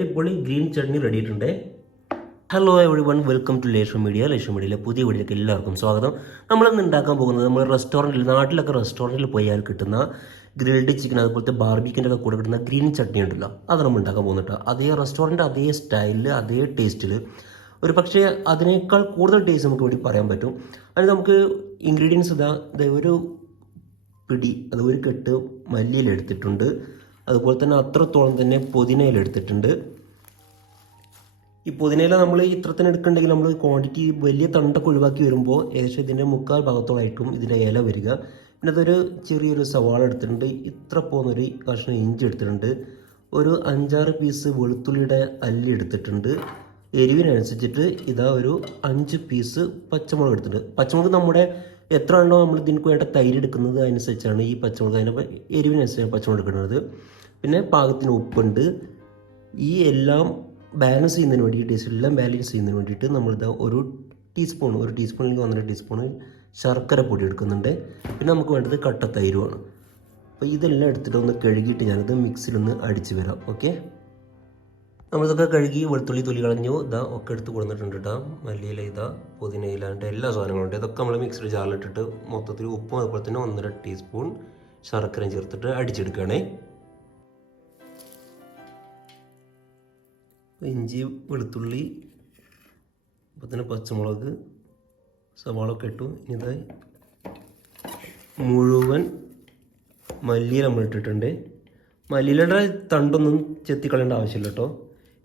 അടിപൊളി green chutney ready ആയിട്ടുണ്ട് hello everyone welcome to Lesho media Lesho മീഡിയയിലെ പുതിയ വീഡിയോയിലേക്ക് എല്ലാവർക്കും സ്വാഗതം. നമ്മൾ ഇന്ന് ഉണ്ടാക്കാൻ പോകുന്നത് നമ്മൾ റെസ്റ്റോറന്റിൽ നാട്ടിലൊക്കെ റെസ്റ്റോറന്റിൽ പോയാൽ കിട്ടുന്ന ഗ്രിൽഡ് ചിക്കൻ അതുപോലത്തെ ബാർബിക്കിന്റെ ഒക്കെ കൂടെ കിട്ടുന്ന ഗ്രീൻ ചട്നി ഉണ്ടല്ലോ അത് നമ്മൾ ഉണ്ടാക്കാൻ പോകുന്നുണ്ട് അതേ റെസ്റ്റോറന്റ് അതേ സ്റ്റൈലിൽ അതേ ടേസ്റ്റിൽ ഒരു പക്ഷേ അതിനേക്കാൾ കൂടുതൽ ടേസ്റ്റ് നമുക്ക് വേണ്ടി പറയാൻ പറ്റും. അതിന് നമുക്ക് ഇൻഗ്രീഡിയൻസ് ഇതാ ഒരു പിടി അത് ഒരു കെട്ട് മല്ലിയില എടുത്തിട്ടുണ്ട് അതുപോലെ തന്നെ അത്രത്തോളം തന്നെ പുതിനയില എടുത്തിട്ടുണ്ട്. ഈ പുതിനയില നമ്മൾ ഇത്രത്തിന് എടുക്കണ്ടെങ്കിൽ നമ്മൾ ക്വാണ്ടിറ്റി വലിയ തണ്ടൊക്കെ ഒഴിവാക്കി വരുമ്പോൾ ഏകദേശം ഇതിന്റെ മുക്കാൽ ഭാഗത്തോളായിട്ടും ഇതിന്റെ ഇല വരിക. പിന്നെ അതൊരു ചെറിയൊരു സവാള എടുത്തിട്ടുണ്ട്. ഇത്ര പോകുന്നൊരു കഷ്ണം ഇഞ്ചി എടുത്തിട്ടുണ്ട്. ഒരു അഞ്ചാറ് പീസ് വെളുത്തുള്ളിയുടെ അല്ലി എടുത്തിട്ടുണ്ട്. എരിവിനനുസരിച്ചിട്ട് ഇതാ ഒരു അഞ്ച് പീസ് പച്ചമുളക് എടുത്തിട്ടുണ്ട്. പച്ചമുളക് നമ്മുടെ എത്ര ആണോ നമ്മൾ ഇതിനു വേണ്ട തൈര് എടുക്കുന്നത് അനുസരിച്ചാണ് ഈ പച്ചമുളക്. അതിന്റെ എരിവിനനുസരിച്ചാണ് പച്ചമുളക് എടുക്കുന്നത്. പിന്നെ പാകത്തിന് ഉപ്പുണ്ട്. ഈ എല്ലാം ബാലൻസ് ചെയ്യുന്നതിന് വേണ്ടിയിട്ട് എല്ലാം ബാലൻസ് ചെയ്യുന്നതിന് വേണ്ടിയിട്ട് നമ്മളിതാ ഒരു ടീസ്പൂൺ ഒരു ടീസ്പൂണിലേക്ക് ഒന്നര ടീസ്പൂൺ ശർക്കര പൊടി എടുക്കുന്നുണ്ട്. പിന്നെ നമുക്ക് വേണ്ടത് കട്ട തൈരുമാണ്. അപ്പോൾ ഇതെല്ലാം എടുത്തിട്ട് ഒന്ന് കഴുകിയിട്ട് ഞാനിത് മിക്സിലൊന്ന് അടിച്ച് വരാം. ഓക്കെ നമ്മളിതൊക്കെ കഴുകി വെളുത്തുള്ളി തൊലി കളഞ്ഞു. ഇതാ ഒക്കെ എടുത്ത് കൊടുത്തിട്ടുണ്ട് കേട്ടോ മല്ലിയില ഇതാ പുതിന ഇലാണ്ട് എല്ലാ സാധനങ്ങളും ഉണ്ട്. ഇതൊക്കെ നമ്മൾ മിക്സിയുടെ ജാറിലിട്ടിട്ട് മൊത്തത്തിൽ ഉപ്പും അതുപോലെ തന്നെ ഒന്നര ടീസ്പൂൺ ശർക്കരയും ചേർത്തിട്ട് അടിച്ചെടുക്കുകയാണേ. ഇഞ്ചി വെളുത്തുള്ളി അപ്പോൾ തന്നെ പച്ചമുളക് സവാളൊക്കെ ഇട്ടു. ഇനി ഇതായി മുഴുവൻ മല്ലിയില നമ്മൾ ഇട്ടിട്ടുണ്ട്. മല്ലിയിലയുടെ തണ്ടൊന്നും ചെത്തിക്കളയേണ്ട ആവശ്യമില്ല കേട്ടോ.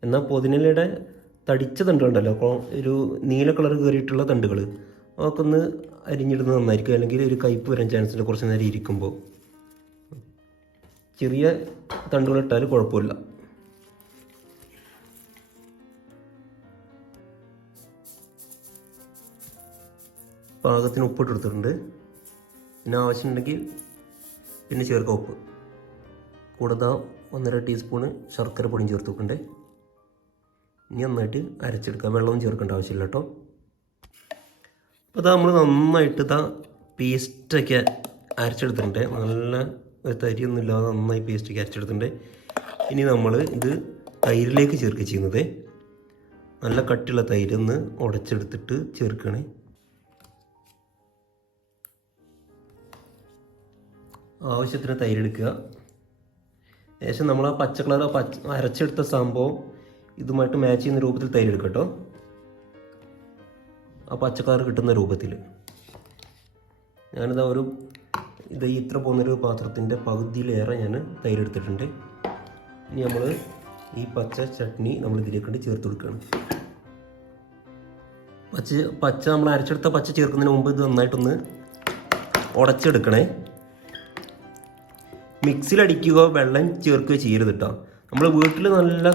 എന്നാൽ പൊതിനിലയുടെ തടിച്ച തണ്ടുണ്ടല്ലോ. അപ്പോൾ ഒരു നീല കളർ കയറിയിട്ടുള്ള തണ്ടുകൾ അതൊക്കെ ഒന്ന് അരിഞ്ഞിടുന്നത് നന്നായിരിക്കും. അല്ലെങ്കിൽ ഒരു കയ്പ് വരാൻ ചാൻസ് ഉണ്ട് കുറച്ച് നേരം ഇരിക്കുമ്പോൾ. ചെറിയ തണ്ടുകൾ ഇട്ടാൽ കുഴപ്പമില്ല. പാകത്തിന് ഉപ്പിട്ട് കൊടുത്തിട്ടുണ്ട്. പിന്നെ ആവശ്യമുണ്ടെങ്കിൽ പിന്നെ ചേർക്കുക ഉപ്പ്. കൂടാതെ ഒന്നര ടീസ്പൂണ് ശർക്കര പൊടിയും ചേർത്ത് വെക്കണ്ടേ. ഇനി നന്നായിട്ട് അരച്ചെടുക്കുക. വെള്ളവും ചേർക്കേണ്ട ആവശ്യമില്ല കേട്ടോ. അപ്പോൾ അതാ നമ്മൾ നന്നായിട്ട് ഇതാ പേസ്റ്റൊക്കെ അരച്ചെടുത്തിട്ടുണ്ട്. നല്ല ഒരു തരിയൊന്നും ഇല്ലാതെ നന്നായി പേസ്റ്റൊക്കെ അരച്ചെടുത്തിട്ടുണ്ട്. ഇനി നമ്മൾ ഇത് തൈരിലേക്ക് ചേർക്കുക ചെയ്യുന്നത്. നല്ല കട്ടിയുള്ള തൈര് ഒന്ന് ഉടച്ചെടുത്തിട്ട് ചേർക്കണേ ആവശ്യത്തിന് തൈര് എടുക്കുക ഏകദേശം നമ്മൾ ആ പച്ച കളർ പച്ച അരച്ചെടുത്ത സംഭവം ഇതുമായിട്ട് മാച്ച് ചെയ്യുന്ന രൂപത്തിൽ തൈര് എടുക്കട്ടോ കേട്ടോ. ആ പച്ച കളർ കിട്ടുന്ന രൂപത്തിൽ. ഞാനിതാ ഒരു ഇത് ഇത്ര പോകുന്നൊരു പാത്രത്തിന്റെ പകുതിയിലേറെ ഞാൻ തൈര് എടുത്തിട്ടുണ്ട് ഇനി നമ്മൾ ഈ പച്ച ചട്നി നമ്മൾ ഇതിലേക്ക് ചേർത്ത് കൊടുക്കുകയാണ്. പച്ച പച്ച നമ്മൾ അരച്ചെടുത്ത പച്ച ചേർക്കുന്നതിന് മുമ്പ് ഇത് നന്നായിട്ടൊന്ന് ഉടച്ചെടുക്കണേ. മിക്സിയിലടിക്കുകയോ വെള്ളം ചേർക്കുകയോ ചെയ്യരുത് കേട്ടോ നമ്മൾ വീട്ടിൽ നല്ല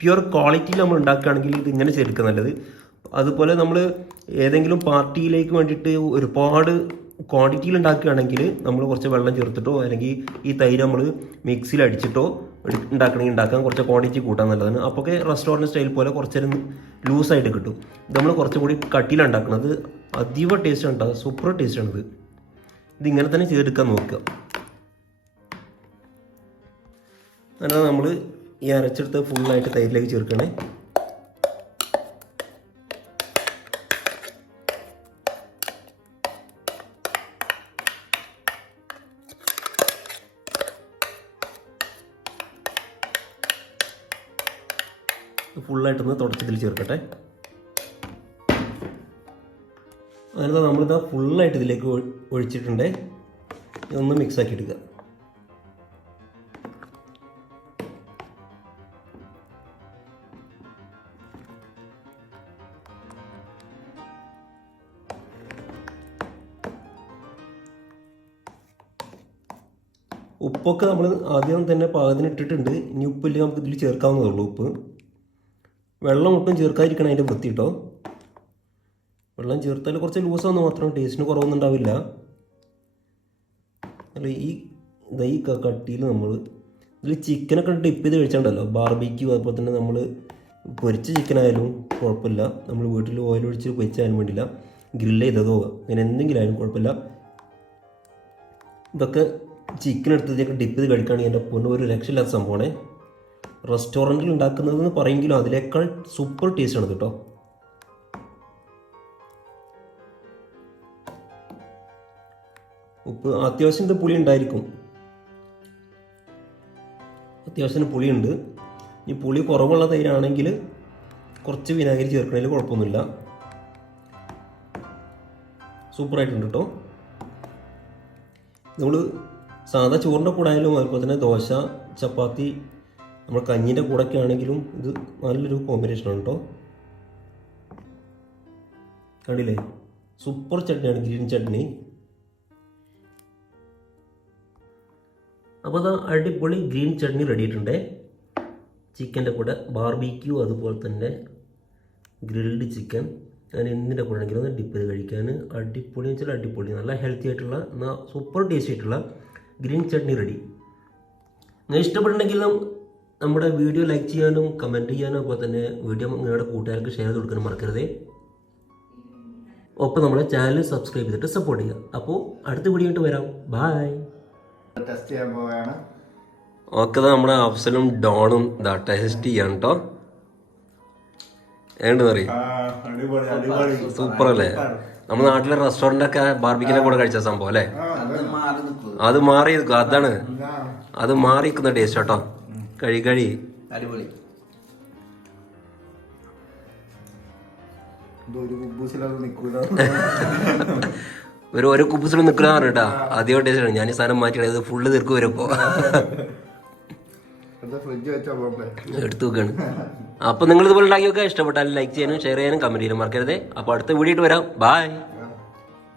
പ്യുവർ ക്വാളിറ്റിയിൽ നമ്മൾ ഉണ്ടാക്കുകയാണെങ്കിൽ ഇത് ഇങ്ങനെ ചേർക്കുക നല്ലത്. അതുപോലെ നമ്മൾ ഏതെങ്കിലും പാർട്ടിയിലേക്ക് വേണ്ടിയിട്ട് ഒരുപാട് ക്വാണ്ടിറ്റിയിൽ ഉണ്ടാക്കുകയാണെങ്കിൽ നമ്മൾ കുറച്ച് വെള്ളം ചേർത്തിട്ടോ അല്ലെങ്കിൽ ഈ തൈര് നമ്മൾ മിക്സിയിൽ അടിച്ചിട്ടോ ഉണ്ടാക്കണമെങ്കിൽ ഉണ്ടാക്കാൻ കുറച്ച് ക്വാണ്ടിറ്റി കൂട്ടാൻ നല്ലതാണ്. അപ്പോൾ ഒക്കെ റെസ്റ്റോറന്റ് സ്റ്റൈൽ പോലെ കുറച്ചൊരു ലൂസായിട്ട് കിട്ടും. ഇത് നമ്മൾ കുറച്ചും കൂടി കട്ടിയിലാണ് ഉണ്ടാക്കുന്നത് അതീവ ടേസ്റ്റ് ഉണ്ടാകുക സൂപ്പർ ടേസ്റ്റ് ടേസ്റ്റാണിത് ഇതിങ്ങനെ തന്നെ ചെയ്തെടുക്കാൻ നോക്കുക. അങ്ങനെ നമ്മൾ ഈ അരച്ചെടുത്ത് ഫുള്ളായിട്ട് തൈരിലേക്ക് ചേർക്കണേ ഫുള്ളായിട്ടൊന്ന് തുടച്ചതിൽ ചേർക്കട്ടെ. അങ്ങനെ നമ്മളിതാ ഫുള്ളായിട്ട് ഇതിലേക്ക് ഒഴിച്ചിട്ടുണ്ട്. ഇതൊന്ന് മിക്സ് ആക്കി എടുക്കുക ഉപ്പൊക്കെ നമ്മൾ ആദ്യം തന്നെ പാകത്തിന് ഇട്ടിട്ടുണ്ട്. ഇനി ഉപ്പില്ല നമുക്ക് ഇതിൽ ചേർക്കാവുന്നതുള്ളൂ ഉപ്പ്. വെള്ളം ഒട്ടും ചേർക്കാതിരിക്കണം അതിന്റെ വൃത്തി കേട്ടോ വെള്ളം ചേർത്താൽ കുറച്ച് ലൂസാന്ന് മാത്രം ടേസ്റ്റിന് കുറവൊന്നും ഉണ്ടാവില്ല അല്ല ഈ ദൈ കട്ടിയിൽ നമ്മൾ ഇതിൽ ചിക്കനൊക്കെ ഡിപ്പ് ചെയ്ത് കഴിച്ചിട്ടുണ്ടല്ലോ ബാർബിക്യൂ അതുപോലെ തന്നെ നമ്മൾ പൊരിച്ച ചിക്കനായാലും കുഴപ്പമില്ല. നമ്മൾ വീട്ടിൽ ഓയിൽ ഒഴിച്ച് പൊരിച്ചാലും വേണ്ടിയില്ല. ഗ്രില്ല് ചെയ്തതോ അങ്ങനെ എന്തെങ്കിലും ആയാലും കുഴപ്പമില്ല. ഇതൊക്കെ ചിക്കൻ എടുത്തതിലേക്ക് ഡിപ്പ് ചെയ്ത് കഴിക്കുകയാണെങ്കിൽ എന്റെ പൊണ്ണ് ഒരു രക്ഷയില്ലാത്ത സംഭവമാണ്. റെസ്റ്റോറന്റിൽ ഉണ്ടാക്കുന്നതെന്ന് പറയുമെങ്കിലും അതിലേക്കാൾ സൂപ്പർ ടേസ്റ്റ് ആണ് കേട്ടോ. ഉപ്പ്. അത്യാവശ്യം ഇത് പുളി ഉണ്ടായിരിക്കും. അത്യാവശ്യം പുളിയുണ്ട്. ഈ പുളി കുറവുള്ള തൈരാണെങ്കിൽ കുറച്ച് വിനാഗിരി ചേർക്കണതിൽ കുഴപ്പമൊന്നുമില്ല. സൂപ്പറായിട്ടുണ്ട് കേട്ടോ. നമ്മൾ സാധാ ചോറിന്റെ കൂടെ ആയാലും അതുപോലെ തന്നെ ദോശ ചപ്പാത്തി നമ്മൾ കഞ്ഞീന്റെ കൂടെ ഒക്കെ ആണെങ്കിലും ഇത് നല്ലൊരു കോമ്പിനേഷൻ ആണ് കേട്ടോ കണ്ടില്ലേ? സൂപ്പർ ചട്നിയാണ് ഗ്രീൻ ചട്നി. അപ്പോൾ അത് അടിപൊളി ഗ്രീൻ ചട്നി റെഡി ആയിട്ടുണ്ട്. ചിക്കന്റെ കൂടെ ബാർബിക്യൂ അതുപോലെ തന്നെ ഗ്രിൽഡ് ചിക്കൻ ഞാൻ എന്തിന്റെ കൂടെ ആണെങ്കിലും ഒന്ന് ഡിപ്പ് ചെയ്ത് കഴിക്കാൻ. അടിപൊളി എന്ന് വെച്ചാൽ അടിപൊളി. നല്ല ഹെൽത്തി ആയിട്ടുള്ള എന്നാൽ സൂപ്പർ ടേസ്റ്റി ആയിട്ടുള്ള ഗ്രീൻ ചട്നി റെഡി. നിങ്ങൾ ഇഷ്ടപ്പെട്ടുണ്ടെങ്കിൽ നമ്മുടെ വീഡിയോ ലൈക്ക് ചെയ്യാനും കമന്റ് ചെയ്യാനും അപ്പോൾ തന്നെ വീഡിയോ നിങ്ങളുടെ കൂട്ടുകാർക്ക് ഷെയർ ചെയ്ത് കൊടുക്കാനും മറക്കരുതേ. ഒപ്പം നമ്മളെ ചാനൽ സബ്സ്ക്രൈബ് ചെയ്തിട്ട് സപ്പോർട്ട് ചെയ്യുക. അപ്പോൾ അടുത്ത വീഡിയോ ആയിട്ട് വരാം. ബായ് ടെസ്റ്റ് ചെയ്യാൻ പോവുകയാണ്. ഓക്കെ നമ്മുടെ അഫ്സലും ഡോണും ദാ ടെസ്റ്റ് ചെയ്യാൻ കേട്ടോ ഏണ്ടെന്നറിയാം അടിപൊളി അടിപൊളി. സൂപ്പർ അല്ലേ നമ്മുടെ നാട്ടിലെ റെസ്റ്റോറന്റ് ഒക്കെ ബാർബിക്കിനെ കൂടെ കഴിച്ച സംഭവം അല്ലേ? അത് മാറി നിൽക്കും അതാണ്. അത് മാറി നിൽക്കുന്ന ടേസ്റ്റ് കേട്ടോ കഴി കഴി. അടിപൊളി. ഒരു ഒരു കുബുസിലും നിൽക്കുന്ന പറഞ്ഞിട്ടാ. അധികം ടേസ്റ്റ് ഞാൻ ഈ സാധനം മാറ്റി ഇത് ഫുള്ള് തീർക്കും വരുമ്പോ എടുത്തു വെക്കാണ്. അപ്പൊ നിങ്ങൾ ഇതുപോലെ ഉണ്ടാക്കി വെക്കുക. ഇഷ്ടപ്പെട്ടാൽ ലൈക്ക് ചെയ്യാനും ഷെയർ ചെയ്യാനും കമന്റ് ചെയ്യാനും മറക്കരുത്. അപ്പൊ അടുത്ത വീഡിയോ വരാം. Bye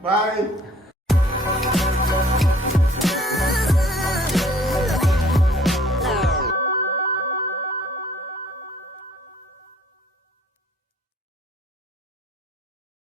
bye